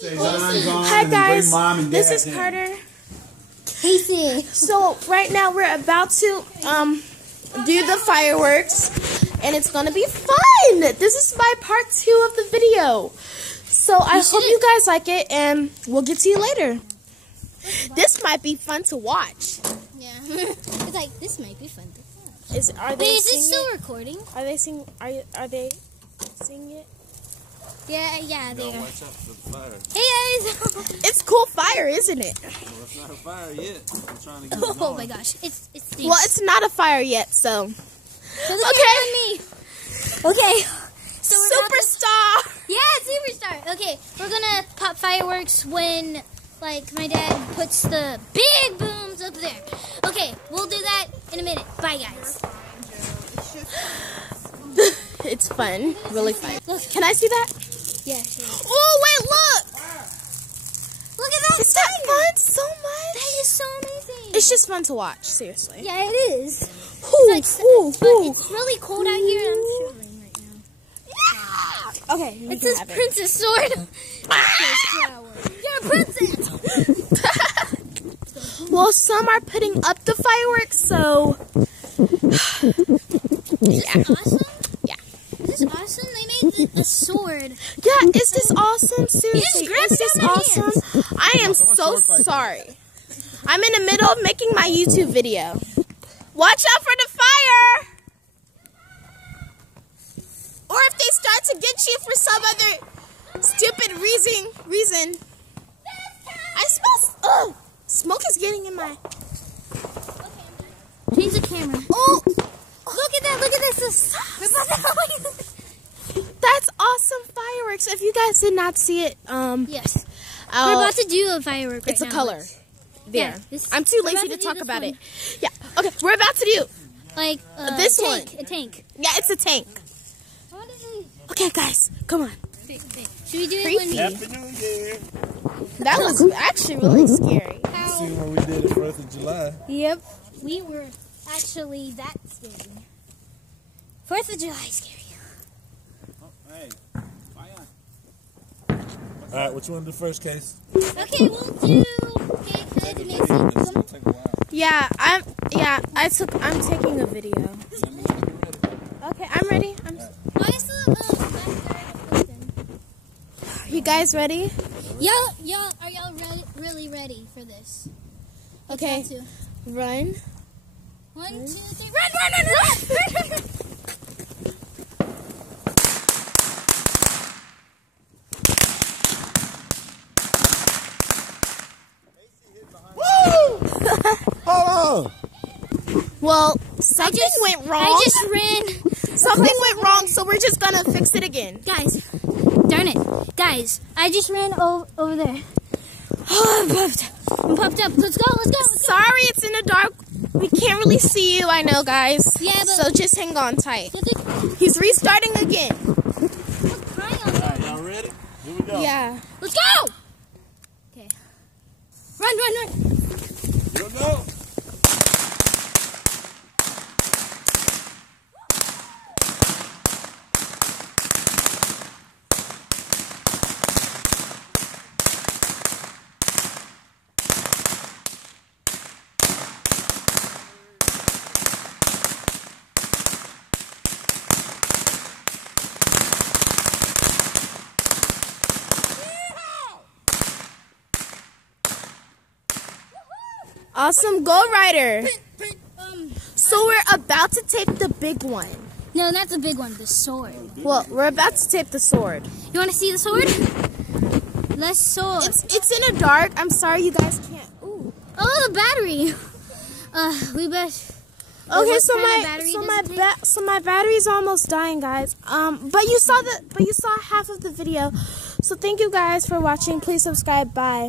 Hi guys, this is Carter. Casey. So right now we're about to do the fireworks, and it's gonna be fun. This is my part 2 of the video. So I hope you guys like it, and we'll get to you later. This might be fun to watch. Yeah, it's like this might be fun to watch. Is it still recording? Are they seeing? Are they seeing it? Yeah, they are. Watch out for the fire. Hey guys! It's cool fire, isn't it? Well, it's not a fire yet. I'm trying to get it Oh going. my gosh, it's Well, it's not a fire yet, so. Okay. Okay. So Superstar. Superstar. Okay, we're gonna pop fireworks when, like, my dad puts the big booms up there. Okay, we'll do that in a minute. Bye, guys. It's fun, really fun. Look. Can I see that? Yeah, sure. Oh wait, look! Look at that! Is that fun so much? That is so amazing. It's just fun to watch, seriously. Yeah, it is. Ooh, It's really cold out here, and I'm shivering right now. Yeah! Okay, It says Princess Sword. You're a princess. Well, some are putting up the fireworks, so yeah. Awesome. Yeah. Is this awesome? They made a sword. Yeah, is this awesome? Seriously, just grabbed is it this out of my awesome? I am so sorry. I'm in the middle of making my YouTube video. Watch out for the fire! Or if they start to get you for some other stupid reason. I smell smoke is getting in my. Change the camera. Oh, Look at that! Look at this! that's awesome fireworks. If you guys did not see it, Yes. We're about to do a firework right it's a now. color. There. Yeah, I'm too we're lazy about to to do talk this about one. it. Yeah. Okay, we're about to do. Like This a one. tank. A tank. Yeah, it's a tank. Okay, guys, come on. Should we do Creepy. it Happy New Year. That was actually really scary. See what we did at 4th of July. Yep. We were actually that scary. 4th of July scary. Oh, hey, fire. All right, what you want to do first, Case? Okay, we'll do. Okay, can I do It's gonna Mason? take a while. Yeah, I'm taking a video. Okay, I'm ready. Why is the backyard open? You guys ready? Y'all, are y'all really ready for this? Okay. Two. Run. 1, 2, 3, run! Hold on. Well, something went wrong. I just ran. Something went wrong, so we're just gonna fix it again. Guys, darn it. Guys, I just ran over there. I'm pumped up. Let's go. Sorry, it's in the dark. We can't really see you, I know, guys. Yeah, but So just hang on tight. get the He's restarting again. crying on All there. right, y'all ready? Here we go. Yeah. Let's go. Okay. Run. Here we go. Awesome, go Ryder. So we're about to tape the big one. No, not the big one. The sword. Well, we're about to tape the sword. You want to see the sword? Let's sword. It's in the dark. I'm sorry you guys can't. Ooh. Oh, the battery. We bet. Okay, what so kind of battery does it take? my battery's almost dying, guys. But you saw half of the video. So thank you guys for watching. Please subscribe. Bye.